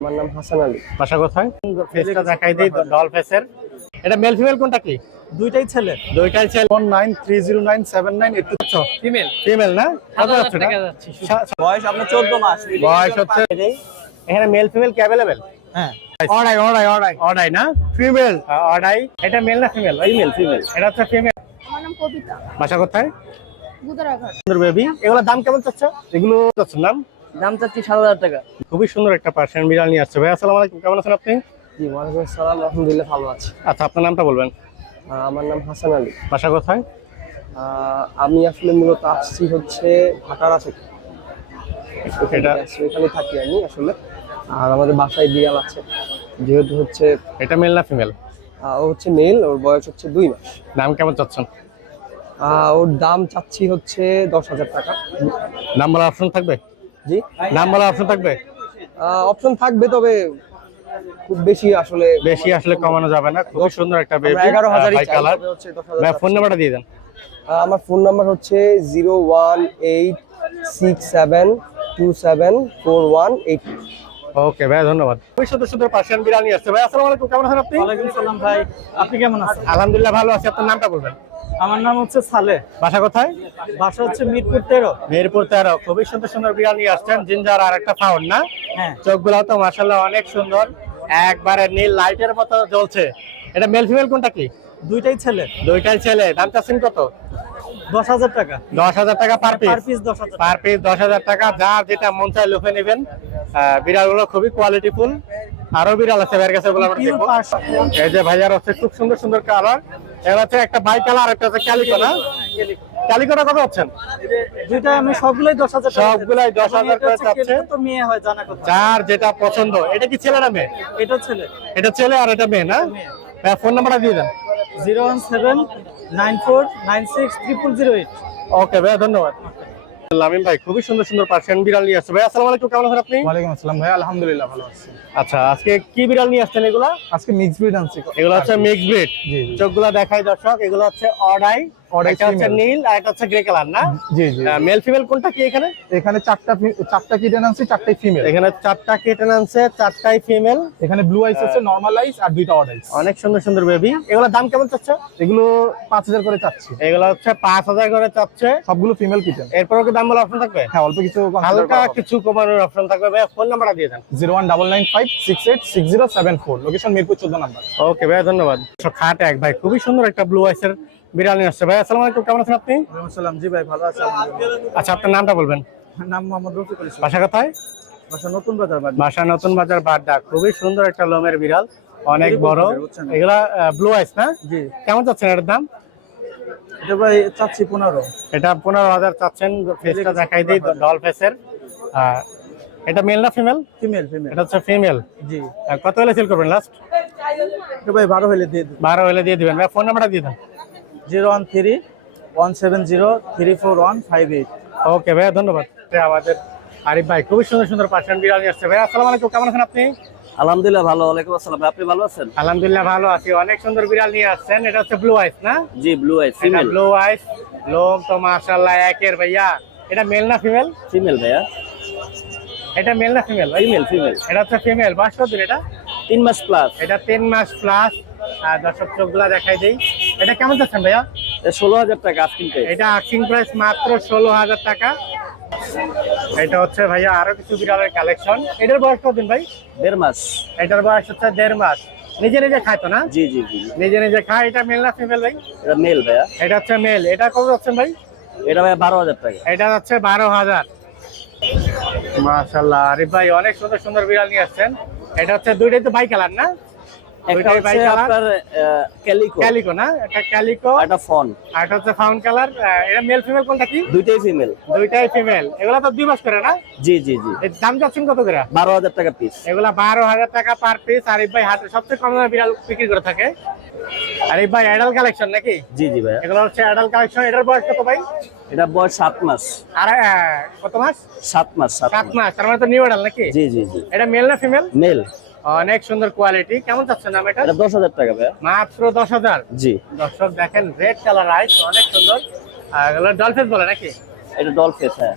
আমার নাম হাসান আলী। বাসা কোথায়? ফেসটা দেখাই দিই ডল ফেসের এটা মেল ফিমেল কোনটা কি? দুইটাই ছেলে। দুইটাই ছেলে। One nine three zero nine seven nine eight two female female না? কত যাচ্ছে বয়স আপনার চোদ্দ মাস। বয়স হচ্ছে এখানে মেল ফিমেল কি অ্যাভেলেবেল হ্যাঁ। অড়াই odd eye odd eye. Odd eye না? Female odd eye. এটা মেল না ফিমেল ফিমেল ফিমেল এটা হচ্ছে ফিমেল আমার নাম কবিতা। বাসা কোথায়? গুদারাঘাট। সুন্দর বেবি এগুলোর দাম কেমন চাচ্ছ? এগুলো চাচ্ছ নাম দাম চাচ্ছি সাত হাজার টাকা। খুবই সুন্দর একটা পার্সিয়ান বিড়াল নিয়ে আসছে। ভাই আসসালামু আলাইকুম। কেমন আছেন আপনি? জি ওয়ালাইকুম আসসালাম। আলহামদুলিল্লাহ ভালো আছি। আচ্ছা আপনার নামটা বলবেন? আমার নাম হাসান আলী। বাসা কোথায়? আমি আসলে মূলত আসছি হচ্ছে ভাটারা থেকে। এটা এখানে থাকি আমি আসলে। আর আমাদের বাসায় বিড়াল আছে। যেহেতু হচ্ছে এটা মেল না ফিমেল ও হচ্ছে মেল ওর বয়স হচ্ছে দুই মাস। দাম কেমন চাচ্ছেন? ওর দাম চাচ্ছি হচ্ছে দশ হাজার টাকা। দাম বলার অপশন থাকবে? জি। দাম বলার অপশন থাকবে? অপশন থাকবে তবে খুব বেশি আসলে বেশি আসলে কমানো যাবে না খুবই সুন্দর একটা বেবি এগারো হাজারই হাই চাই, কালার হচ্ছে 10,000 ভাই ফোন নাম্বারটা দিয়ে দেন। আমার ফোন নাম্বার হচ্ছে zero one eight six seven two seven four one eight okay ভাই ধন্যবাদ। খুবই সুন্দর সুন্দর পার্সিয়ান বিড়াল নিয়ে আসছে ভাই আসসালামু আলাইকুম কেমন আছেন আপনি? ওয়ালাইকুম সালাম ভাই। আপনি কেমন আছেন? আলহামদুলিল্লাহ ভালো আছি। আপনার নামটা বলবেন? আমার নাম হচ্ছে সালে। বাসা কোথায়? বাসা হচ্ছে মিরপুর তেরো। মিরপুর তেরো। খুবই সুন্দর সুন্দর বিড়াল নিয়ে আসছেন। জিঞ্জার আর একটা ফাউন না? হ্যাঁ। চোখগুলো তো মাশাল্লাহ অনেক সুন্দর। একবারে নীল লাইটের মতো জ্বলছে। এটা মেল ফিমেল কোনটা কি? দুইটাই ছেলে। দুইটাই ছেলে। দাম চাচ্ছেন কত? দশ হাজার টাকা। দশ হাজার টাকা পার পিস পার পিস দশ হাজার টাকা। যার যেটা মন চায় লুফে নেবেন। আহ, বিড়ালগুলো খুবই কোয়ালিটিফুল আরও বিড়াল আছে ভাইয়ের কাছে বলে আমরা দেখব। এই যে ভাইয়ার হচ্ছে খুব সুন্দর সুন্দর কালার এবার হচ্ছে একটা বাই কালার আর একটা আছে ক্যালিকো না ক্যালিকোটা কত হচ্ছেন দুইটা আমি সবগুলাই দশ হাজার টাকা সবগুলাই 10,000 করে চাচ্ছে। তো মেয়ে হয় জানা কথা। যার যেটা পছন্দ। এটা কি ছেলে না মেয়ে? এটা ছেলে। এটা ছেলে আর এটা মেয়ে না? ফোন নাম্বারটা দিয়ে দেন। Zero one seven nine four nine six triple zero eight. Okay ভাই ধন্যবাদ। লামিন ভাই খুবই সুন্দর সুন্দর পার্সিয়ান বিড়াল নিয়ে আসছে। ভাই আসসালামু আলাইকুম কেমন আছেন আপনি? ওয়ালাইকুম আসসালাম ভাই আলহামদুলিল্লাহ ভালো আছি। আচ্ছা আজকে কি বিড়াল নিয়ে আসছেন এগুলা? আজকে মিক্স ব্রিড আনছি। এগুলো হচ্ছে মিক্স ব্রিড জি জি। চোখগুলা দেখাই দর্শক এগুলো হচ্ছে অডাই। Oddeye হচ্ছে নীল আর একটা হচ্ছে গ্রে কালার না? জি জি। মেল ফিমেল কোনটা কি এখানে? এখানে চারটা চারটা কিটেন আনছি চারটাই ফিমেল এখানে চারটা কেটেন আনছে চারটাই ফিমেল এখানে ব্লু আইস আছে নর্মাল আইস আর দুইটা অড আইস অনেক সুন্দর সুন্দর বেবি এগুলোর দাম কেমন চাচ্ছে? এগুলো পাঁচ হাজার করে চাচ্ছি। এগুলো হচ্ছে পাঁচ হাজার করে চাচ্ছে। সবগুলো ফিমেল কিটেন এরপরও কি দাম বলার অপশন থাকবে? হ্যাঁ অল্প কিছু হালকা কিছু কমানোর অপশন থাকবে। ভাই ফোন নাম্বারটা দিয়ে দেন। লোকেশন মিরপুর চোদ্দ নাম্বার। ওকে ভাই ধন্যবাদ। খাট এক ভাই খুবই সুন্দর একটা ব্লু আইসের বিড়াল নিয়ে আসছে। ভাই আসসালামু আলাইকুম কেমন আছেন আপনি? সালাম জি ভাই ভালো আছে আচ্ছা আপনার নামটা বলবেন? নাম মোহাম্মদ রফিকুল ইসলাম। বাসা কোথায়? বাসা নতুন বাজার বাসা নতুন বাজার বাড্ডা খুবই সুন্দর একটা লোমের বিড়াল অনেক বড়। এগুলা ব্লু আইস না? জি। কেমন চাচ্ছেন এটার দাম? এটা ভাই চাচ্ছি পনেরো। এটা পনেরো হাজার চাচ্ছেন ফেসটা দেখাই দিই ডল ফেসের এটা মেল না ফিমেল ফিমেল ফিমেল এটা হচ্ছে ফিমেল জি। কত হলে সেল করবেন লাস্ট ভাই বারো হলে দিয়ে বারো হলে দিয়ে দিবেন। ভাই ফোন নাম্বারটা দিয়ে দেন। Zero one three one seven zero three four one five eight. Okay ভাইয়া ধন্যবাদ। আমাদের আরিফ ভাই খুবই সুন্দর সুন্দর পার্সিয়ান বিড়াল নিয়ে আসছে। ভাই আসসালামু আলাইকুম কেমন আছেন আপনি? আলহামদুলিল্লাহ ভালো ওয়ালাইকুম আসসালাম। আপনি ভালো আছেন? আলহামদুলিল্লাহ ভালো আছি। অনেক সুন্দর বিড়াল নিয়ে আসছেন। এটা হচ্ছে ব্লু আইস না? জি ব্লু আই এটা ব্লু আইস লোম তো মাশাআল্লাহ একের ভাইয়া। এটা মেল না ফিমেল ফিমেল ভাইয়া। এটা মেল না ফিমেল ফিমেল ফিমেল এটা হচ্ছে ফিমেল বাস কতদিন এটা? তিন মাস প্লাস এটা তিন মাস প্লাস আর দর্শক চোখগুলা দেখাই দেই। এটা কেমন যাচ্ছেন ভাইয়া? ষোলো হাজার টাকা আস্কিং এটা আস্কিং প্রাইস মাত্র ষোলো হাজার টাকা। এটা হচ্ছে ভাইয়া আরও কিছু বিড়ালের কালেকশন এটার বয়স কতদিন ভাই? দেড় মাস। এটার বয়স হচ্ছে দেড় মাস। নিজে নিজে খায় তো না? জি জি জি নিজে নিজে খায়। এটা মেল না ফিমেল ভাই? এটা মেল ভাইয়া। এটা হচ্ছে মেল এটা কত যাচ্ছেন ভাই? এটা ভাইয়া বারো হাজার টাকা। এটা হচ্ছে বারো হাজার। মাশাল্লাহ আরিফ ভাই অনেক সুন্দর সুন্দর বিড়াল নিয়ে আসছেন। এটা হচ্ছে দুইটাই তো বাই কালার না? একটা দুইটাই হচ্ছে আপনার ক্যালিকো ক্যালিকো না? একটা ক্যালিকো একটা ফন আর এটা হচ্ছে ফাউন্ড কালার এটা মেল ফিমেল কোনটা কি? দুইটাই ফিমেল দুইটাই ফিমেল এগুলা তো দুই মাস করে না? জি জি জি। এর দাম যাচ্ছেন কত করে? বারো হাজার টাকা পিস এগুলা বারো হাজার টাকা পার পিস আরিফ ভাই হাটে সবচেয়ে কম দামে বিড়াল বিক্রি করে থাকে। আরিফ ভাই অ্যাডাল কালেকশন নাকি? জি জি ভাইয়া। এগুলো হচ্ছে অ্যাডাল কালেকশন এটার বয়স কত ভাই? এটা বয়স সাত মাস। আর কত মাস? সাত মাস সাত মাস। তার মানে তো নিউ অ্যাডাল নাকি? জি জি জি। এটা মেল না ফিমেল মেল অনেক সুন্দর কোয়ালিটি কেমন চাচ্ছেন দাম এটা? দশ হাজার টাকা ভাইয়া। মাত্র দশ হাজার? জি। দর্শক দেখেন রেড কালার আইস অনেক সুন্দর। এগুলো ডলফিন বলে নাকি? এটা ডল ফেস হ্যাঁ।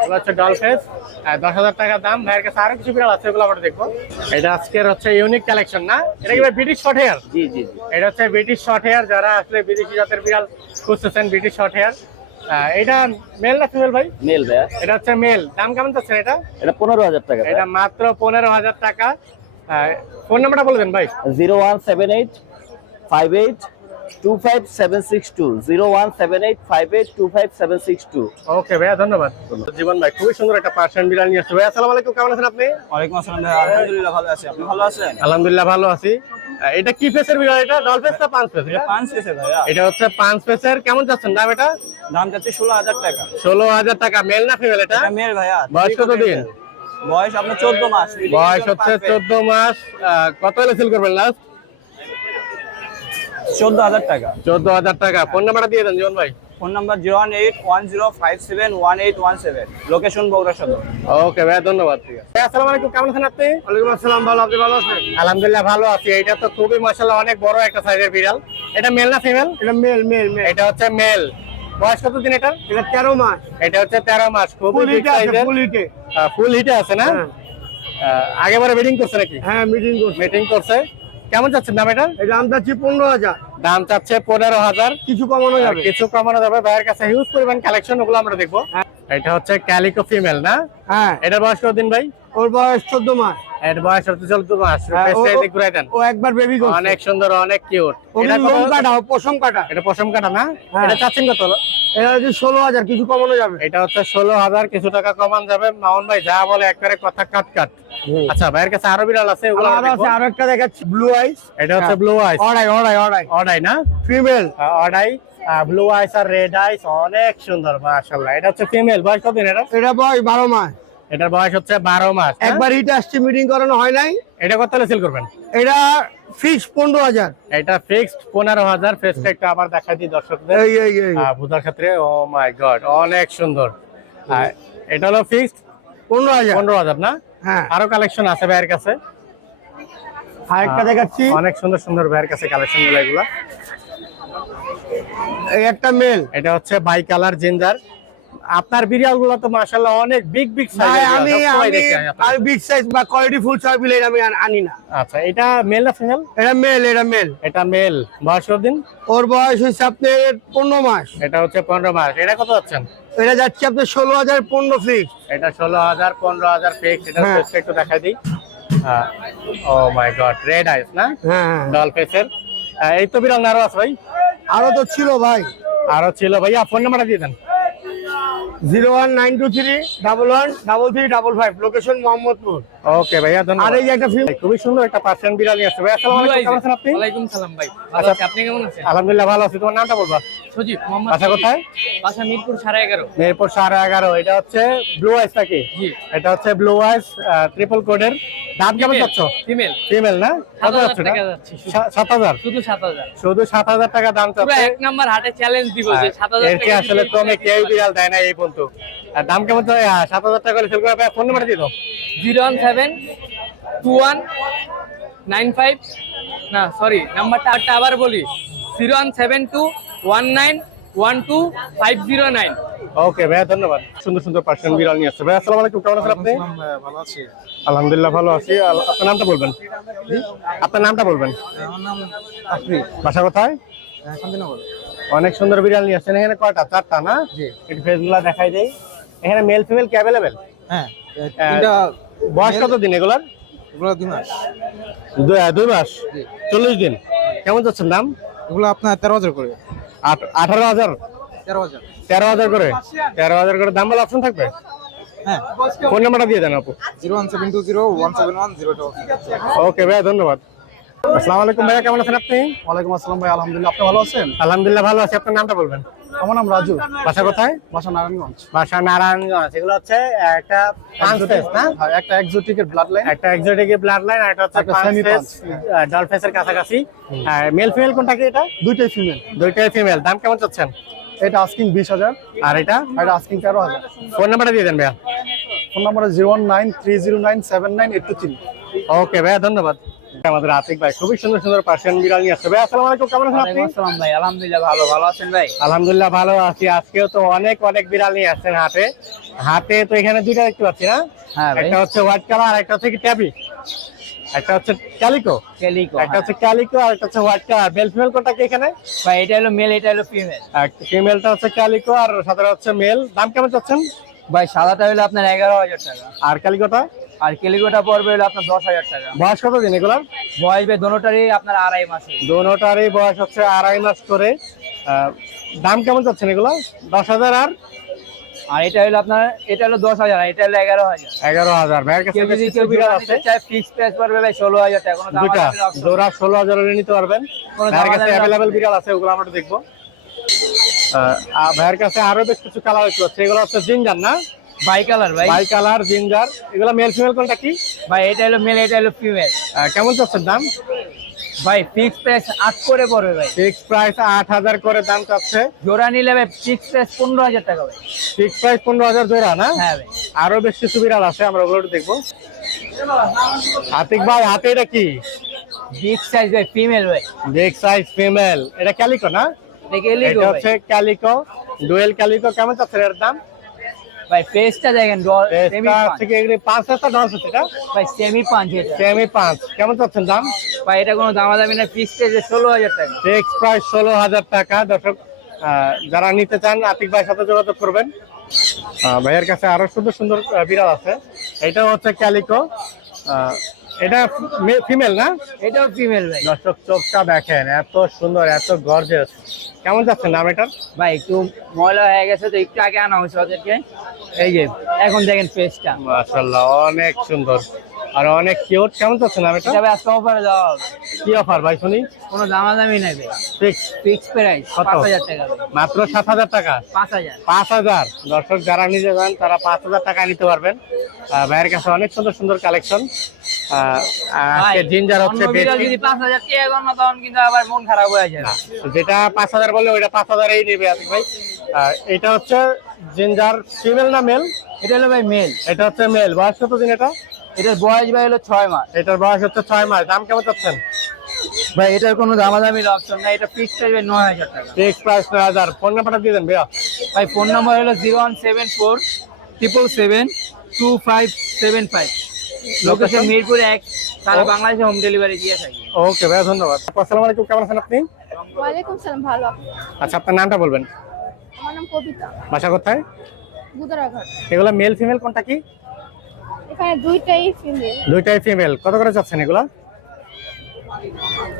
এগুলো হচ্ছে ডল ফেস দশ হাজার টাকা দাম ভাইয়ের কাছে আরও কিছু বিড়াল আছে ওগুলো আমরা দেখব। এটা আজকের হচ্ছে ইউনিক কালেকশন না? এটা কি ব্রিটিশ শর্ট হেয়ার জি জি এটা হচ্ছে ব্রিটিশ শর্ট হেয়ার যারা আসলে বিদেশি জাতের বিড়াল খুঁজতেছেন ব্রিটিশ শর্ট হেয়ার এটা মেল না ফিমেল ভাই? মেল ভাইয়া। এটা হচ্ছে মেল দাম কেমন যাচ্ছে এটা? এটা পনেরো হাজার টাকা এটা মাত্র পনেরো হাজার টাকা। ফোন নাম্বারটা বলে দেন ভাই। Zero one seven eight five eight two five seven six two. Zero one seven eight five eight two five seven six two. Okay ভাইয়া ধন্যবাদ। জীবন ভাই খুবই সুন্দর একটা পার্সেন্ট বিড়াল নিয়ে আসছে। ভাই আসসালামু আলাইকুম কেমন আছেন আপনি? ওয়ালাইকুম আসসালাম ভাই আলহামদুলিল্লাহ ভালো আছি। আপনি ভালো আছেন? আলহামদুলিল্লাহ ভালো আছি। এটা কি ফেসের বিড়াল এটা? ডল ফেস না পাঁচ ফেস এটা পাঁচ কেসে ভাইয়া। এটা হচ্ছে পাঁচ ফেসের কেমন যাচ্ছেন দাম এটা? দাম যাচ্ছে ষোলো হাজার টাকা। ষোলো হাজার টাকা। মেল না ফিমেল এটা? এটা মেল ভাইয়া। বয়স কত দিন? বয়স আপনার চোদ্দ মাস। বয়স হচ্ছে চোদ্দ মাস কত হলে সেল করবেন লাস্ট? চোদ্দ হাজার টাকা। চোদ্দ হাজার টাকা। ফোন নাম্বারটা দিয়ে দেন জীবন ভাই। Phone number zero one eight one zero five seven one eight one seven. Location Bogura Sadar. Okay ভাই ধন্যবাদ। ঠিক আছে আসসালামু আলাইকুম। কেমন আছেন আপনি? ওয়ালাইকুম আসসালাম ভালো। আপনি ভালো আছেন? আলহামদুলিল্লাহ ভালো আছি। এটা তো খুবই মাশাআল্লাহ অনেক বড় একটা সাইজের বিড়াল। এটা মেল না ফিমেল এটা মেল মেল মেল এটা হচ্ছে মেল বয়স কত দিন এটা এটা 13 মাস। এটা হচ্ছে 13 মাস খুবই বিগ সাইজের ফুল হিটে ফুল হিটে আছে না? আহ, আগেবারে মিটিং করছে নাকি? হ্যাঁ মিটিং করছি। মিটিং করছে। কেমন চাচ্ছেন দাম এটা এই দাম চাচ্ছি পনেরো হাজার। দাম চাচ্ছে পনেরো হাজার। কিছু কমানো যাবে। কিছু কমানো যাবে। ভাইয়ের কাছে হিউজ পরিমাণ কালেকশন ওগুলো আমরা দেখব। এটা হচ্ছে ক্যালিকো ফিমেল না? হ্যাঁ। এটার বয়স কত দিন ভাই? ওর বয়স চোদ্দ মাস। এর বয়স হচ্ছে চোদ্দ মাস হ্যাঁ, ও- পেছনে ও- দিক ঘুরাই দেন। ও একবার বেবি করছে। অনেক সুন্দর অনেক কিউট ওকে লোম কাটা পশম কাটা। এটা পশম কাটা না? হ্যাঁ। এটা চাচ্ছেন কত? এটা হচ্ছে ষোলো হাজার কিছু কমানো যাবে। এটা হচ্ছে ষোলো হাজার কিছু টাকা কমান যাবে। মাউন ভাই যা বলে একবারে কথা কাট কাট। আচ্ছা ভাইয়ের কাছে আরও বিড়াল আছে ওগুলো আরও আমরা আছে আরও একটা দেখাচ্ছি ব্লু আইস এটা হচ্ছে ব্লু আইস অড়াই odd eye odd eye. Odd eye না? Female odd eye. Blue eyes আর রেড আইস অনেক সুন্দর মাশাআল্লাহ। এটা হচ্ছে ফিমেল বয়স কত এটা? এটা বয়স বারো মাস। এটার বয়স হচ্ছে বারো মাস একবার হিট আসছে মিটিং করানো হয় নাই। এটা কত সেল করবেন? এটা ফিক্স পনেরো হাজার। এটা ফিক্সড পনেরো হাজার ফেসটা একটু আবার দেখাই দিই দর্শকদের। বুঝার ক্ষেত্রে ও মাই গড অনেক সুন্দর। এটা হলো ফিক্সড পনেরো হাজার। পনেরো হাজার না? হ্যাঁ। আরও কালেকশন আছে ভাইয়ের কাছে। আরেকটা দেখাচ্ছি। অনেক সুন্দর সুন্দর ভাইয়ের কাছে কালেকশনগুলো এগুলা। এই একটা মেল এটা হচ্ছে বাই কালার জিঞ্জার আপনার বিড়ালগুলো তো মাসাল্লাহ অনেক বিগ বিগ সাইজ আমি আমি আমি বিগ সাইজ বা কোয়ালিটি ফুল সার বিলে আমি আনি না। আচ্ছা এটা মেল না ফিমেল এটা মেল এটা মেল এটা মেল বয়স দিন ওর বয়স হচ্ছে আপনার পনেরো মাস। এটা হচ্ছে পনেরো মাস। এটা কত যাচ্ছেন? এটা যাচ্ছে আপনার ষোলো হাজার পনেরো ফিক্স এটা ষোলো হাজার পনেরো হাজার ফিক্স এটা হ্যাঁ। একটু দেখাই দিই। ও মাই গড রেড আইস না? হ্যাঁ হ্যাঁ। ডল ফেসের এই তো বিড়াল নারো আছে ভাই। আরও তো ছিল ভাই। আরও ছিল। ভাইয়া ফোন নাম্বারটা দিয়ে দেন। Zero one nine two three double one double three double five location Mohammadpur. Okay ভাইয়া আর এই যে একটা ফিল্ম ভাই, খুবই সুন্দর একটা পার্সেন্ট বিরিয়ানি আছে ভাই আসসালামু আলাইকুম কেমন আছেন আপনি? ওয়ালাইকুম সালাম ভাই। আচ্ছা। আপনি কেমন আছেন? আলহামদুলিল্লাহ ভালো আছি। তোমার নামটা বলবা? সজীব মোহাম্মদ বাসা কোথায়? বাসা মিরপুর সাড়ে এগারো। মেহেরপুর সাড়ে এগারো। এটা হচ্ছে ব্লু আইস নাকি? জি। এটা হচ্ছে ব্লু আইস ট্রিপল কোডের দাম কেমন চাচ্ছ? ফিমেল ফিমেল না? কত যাচ্ছে? যাচ্ছে। সাত হাজার? শুধু সাত হাজার। শুধু সাত হাজার টাকা দাম চাচ্ছে। এক নাম্বার হাটে চ্যালেঞ্জ দিব যে সাত হাজার এর কি আসলে তুমি কেউ বিড়াল দেয় না এই পর্যন্ত। আর দাম কেমন তো সাত হাজার টাকা করে সেল করে ফোন নাম্বার দিয়ে দাও। Zero one seven two one nine five না সরি নাম্বারটা আটটা আবার বলি। Zero one seven two one nine one two five zero nine. Okay ভাইয়া ধন্যবাদ। সুন্দর সুন্দর পার্সেন্ট বিড়াল নিয়ে আসছে। ভাই আসসালামু আলাইকুম কেমন আছেন আপনি? ভালো আছি। আলহামদুলিল্লাহ ভালো আছি। আপনার নামটা বলবেন? আপনার নামটা বলবেন? আমার নাম আফরি বাসা কোথায়? শান্তিনগর। অনেক সুন্দর বিড়াল নিয়ে আসছেন। এখানে কয়টা? চারটা না? একটু ফেসগুলা দেখাই দেই। এখানে মেল ফিমেল কি অ্যাভেলেবেল হ্যাঁ তিনটা বয়স কত দিন এগুলার? এগুলো দুই মাস। দুই দুই মাস? চল্লিশ দিন। কেমন যাচ্ছেন দাম? এগুলো আপনার তেরো হাজার করে। আঠারো হাজার। তেরো হাজার। করে? তেরো হাজার করে দাম বলে অপশন থাকবে? হ্যাঁ। ফোন নাম্বারটা দিয়ে দেন আপু। Zero one seven two zero one seven one zero okay ভাই ধন্যবাদ। আসসালামু আলাইকুম ভাইয়া কেমন আছেন আপনি? ওয়ালাইকুম আসসালাম ভাই আলহামদুলিল্লাহ আপনি ভালো আছেন? আলহামদুলিল্লাহ ভালো আছি। আপনার নামটা বলবেন। আমার নাম রাজু। বাসা কোথায়? বাসা নারায়ণগঞ্জ। বাসা নারায়ণগঞ্জ। এগুলো হচ্ছে একটা না? হ্যাঁ, একটা এক্সোটিকের ব্লাড লাইন একটা এক্সোটিক ব্লাড লাইন আর একটা হচ্ছে একটা পাঁচ semi ফেস punch। ডল ফেসের কাছাকাছি। মেল ফিমেল কোনটা কি এটা? দুইটাই ফিমেল দুইটাই ফিমেল দাম কেমন চাচ্ছেন? এটা আস্কিং বিশ হাজার। আর এটা? আর এটা আস্কিং তেরো হাজার। ফোন নাম্বারটা দিয়ে দেন ভাইয়া। Phone number zero one nine three zero nine seven nine eight two three okay ভাইয়া ধন্যবাদ। আমাদের আতিক ভাই। খুবই সুন্দর সুন্দর পার্সিয়ান বিড়াল নিয়ে আসছে। ভাই আসসালামু আলাইকুম কেমন আছেন আপনি? আসসালাম ভাই। আলহামদুলিল্লাহ ভালো। ভালো আছেন ভাই? আলহামদুলিল্লাহ ভালো আছি। আজকেও তো অনেক অনেক বিড়াল নিয়ে আসছেন হাটে। হাটে তো এখানে দুইটা দেখতে পাচ্ছি না? হ্যাঁ ভাই। একটা হচ্ছে হোয়াইট কালার আর একটা হচ্ছে কি ট্যাবি একটা হচ্ছে ক্যালিকো কেলিকো একটা হচ্ছে ক্যালিকো আর একটা হচ্ছে হোয়াইট কালার মেল ফিমেল কোনটা কি এখানে? ভাই এটা হলো মেল এটা হলো ফিমেল ফিমেলটা হচ্ছে ক্যালিকো আর সাদাটা হচ্ছে মেল দাম কেমন চাচ্ছেন? ভাই সাদাটা হলো আপনার এগারো হাজার টাকা। আর ক্যালিকোটা আর কেলিকোটা পড়বে হলো আপনার দশ হাজার টাকা। বয়স কত দিন এগুলার? বয়স দোনোটারই আপনার আড়াই মাসে দোনোটারই বয়স হচ্ছে আড়াই মাস করে। দাম কেমন চাচ্ছেন এগুলো? দশ হাজার আর? আর এটা হলো আপনার এটা হলো দশ হাজার এটা হলো এগারো হাজার। এগারো হাজার। ভাইয়ের কাছে কেউ যদি কেউ বিড়াল বিড়াল আছে? নিতে ফিক্স প্রাইস পড়বে ভাই ষোলো হাজার টাকা কোনো। জোড়া ষোলো হাজার নিতে পারবেন। ভাইয়ের কাছে অ্যাভেলেবেল বিড়াল আছে ওগুলো আমরা দেখব। আর ভাইয়ের কাছে আরও বেশ কিছু কালার আছে এগুলো হচ্ছে জিঞ্জার না? বাই কালার ভাই। বাই কালার জিঞ্জার এগুলো মেল ফিমেল কোনটা কি? ভাই এটা হলো মেল এটা হলো ফিমেল কেমন চাচ্ছেন দাম? ভাই ফিক্স প্রাইস আট করে পড়বে ভাই। ফিক্স প্রাইস আট হাজার করে দাম চাচ্ছে। জোড়া নিলে ভাই ফিক্স প্রাইস পনেরো হাজার টাকা ভাই। ফিক্স প্রাইস পনেরো হাজার জোড়া না? হ্যাঁ ভাই। আরও বেশ কিছু বিড়াল আছে আমরা ওগুলো দেখব। আতিক ভাই হাতে এটা কি? বিগ সাইজ ভাই ফিমেল ভাই। বিগ সাইজ ফিমেল এটা ক্যালিকো না? দেখে এলি হচ্ছে ক্যালিকো ডুয়েল ক্যালিকো। কেমন চাচ্ছেন এর দাম? ভাই ফেসটা দেখেন সেমি থেকে এগুলি পাঁচ হাজার ডলার হচ্ছে এটা? ভাই সেমি পাঁচ এটা। সেমি পাঁচ কেমন চাচ্ছেন দাম? ভাই এটা কোনো দামাদামি না ফিক্স যে ষোলো হাজার টাকা। ফিক্স প্রাইস ষোলো হাজার টাকা। দর্শক যারা নিতে চান আতিক ভাইয়ের সাথে যোগাযোগ করবেন। ভাইয়ের কাছে আরও সুন্দর সুন্দর বিড়াল আছে। এটা হচ্ছে ক্যালিকো এটা ফিমেল না? এটাও ফিমেল ভাই। দর্শক চোখটা দেখেন এত সুন্দর এত গর্জেস কেমন যাচ্ছে নাম এটার? ভাই একটু ময়লা হয়ে গেছে তো একটু আগে আনা হয়েছে ওদেরকে। এই যে। এখন দেখেন ফেসটা মাশাআল্লাহ অনেক সুন্দর। আর অনেক কিউট কেমন যাচ্ছে নাম এটা ভাই আজকে অফারে দেওয়া হবে। কি অফার ভাই শুনি? কোনো দামাদামি নাই ভাই। ফিক্স ফিক্স প্রাইস কত? পাঁচ হাজার টাকা। মাত্র সাত হাজার টাকা? পাঁচ হাজার। পাঁচ হাজার। দর্শক যারা নিতে যান তারা পাঁচ হাজার টাকা নিতে পারবেন। ভাইয়ের কাছে অনেক সুন্দর সুন্দর কালেকশন জিঞ্জার হচ্ছে মন হয়ে যেটা পাঁচ হাজার ওইটা পাঁচ হাজারই নেবে আতিক ভাই। এটা হচ্ছে জিঞ্জার ফিমেল না মেল এটা হলো ভাই মেল এটা হচ্ছে মেল বয়স কত দিন এটা? এটার বয়স ভাই হলো ছয় মাস। এটার বয়স হচ্ছে ছয় মাস। দাম কেমন চাচ্ছেন? ভাই এটার কোনো দামাদামির অপশন নাই। এটা ফিক্স প্রাইস নয় হাজার টাকা। ফিক্স প্রাইস নয় হাজার। ফোন নাম্বারটা দিয়ে দেন ভাইয়া। ভাই ফোন নম্বর হলো zero one seven four triple seven two five seven five. Location Mirpur এক সারা বাংলাদেশে হোম ডেলিভারি দিয়ে থাকি। ওকে ভাইয়া ধন্যবাদ। আসসালামু আলাইকুম কেমন আছেন আপনি? ওয়ালাইকুম সালাম ভালো আচ্ছা আপনার নামটা বলবেন? আমার নাম কবিতা। বাসা কোথায়? গুদারাঘাট। এগুলো মেল ফিমেল কোনটা কি? এখানে দুইটাই ফিমেল দুইটাই ফিমেল কত করে চাচ্ছেন এগুলো?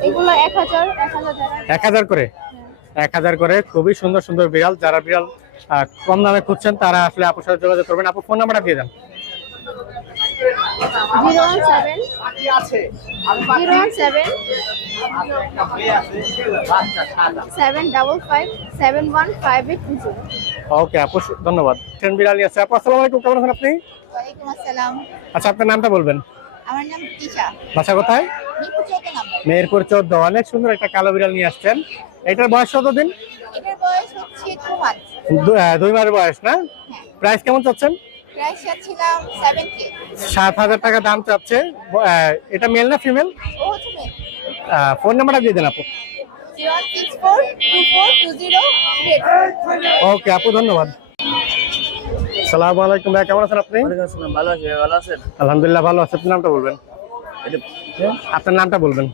এগুলো এক হাজার এক হাজার টাকা। এক হাজার করে? এক হাজার করে খুবই সুন্দর সুন্দর বিড়াল। যারা বিড়াল কম দামে খুঁজছেন তারা আসলে আপুর সাথে যোগাযোগ করবেন। আপু ফোন নাম্বারটা দিয়ে দেন। Zero one seven zero one seven seven double five seven one five eight two zero okay আপু ধন্যবাদ। ট্রেন বিড়াল আসছে আপু আসসালামু আলাইকুম কেমন আছেন আপনি? ওয়ালাইকুম আসসালাম। আচ্ছা আপনার নামটা বলবেন? আমার নাম তিশা। বাসা কোথায়? মেহেরপুর চোদ্দ অনেক সুন্দর একটা কালো বিড়াল নিয়ে আসছেন। এটার বয়স কত দিন এটার বয়স হচ্ছে টু মান্থ দু- আহ, দুই মাস বয়স না? প্রাইস কেমন চাচ্ছেন? প্রাইস চাচ্ছিলাম সাত হাজার টাকা দাম চাচ্ছে। এটা মেল না ফিমেল ও হচ্ছে ফোন নাম্বারটা দিয়ে দেন আপু। ওকে আপু ধন্যবাদ। সালাম আলাইকুম ভাই কেমন আছেন আপনি? ভালো আছে ভালো আছেন? আলহামদুলিল্লাহ ভালো আছে। আপনার নামটা বলবেন? আপনার নামটা বলবেন?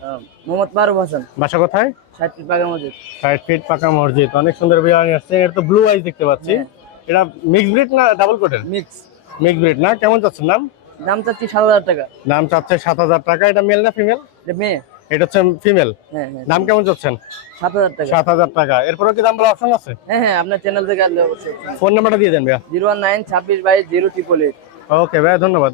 মোহাম্মদ মারুফ হাসান। বাসা কোথায়? ষাট ফিট পাকা মসজিদ। ষাট ফিট পাকা মসজিদ। অনেক সুন্দর বিরিয়ানি আসছে। এটা তো ব্লু আইস দেখতে পাচ্ছি। এটা মিক্স ব্রিড না ডাবল কোটের মিক্স মিক্স ব্রিড না? কেমন চাচ্ছেন নাম দাম চাচ্ছি সাত হাজার টাকা। দাম চাচ্ছে সাত হাজার টাকা। এটা মেল না ফিমেল? মেয়ে। এটা হচ্ছে ফিমেল? হ্যাঁ হ্যাঁ। দাম কেমন চাচ্ছেন? সাত হাজার টাকা। সাত হাজার টাকা। এরপরে কি দাম বলার অপশন আছে? হ্যাঁ হ্যাঁ আপনার চ্যানেল থেকে ফোন নাম্বারটা দিয়ে দেন ভাইয়া। জিরো ওয়ান নাইন ছাব্বিশ বাইশ জিরো ট্রিপল এইট ওকে ভাইয়া ধন্যবাদ।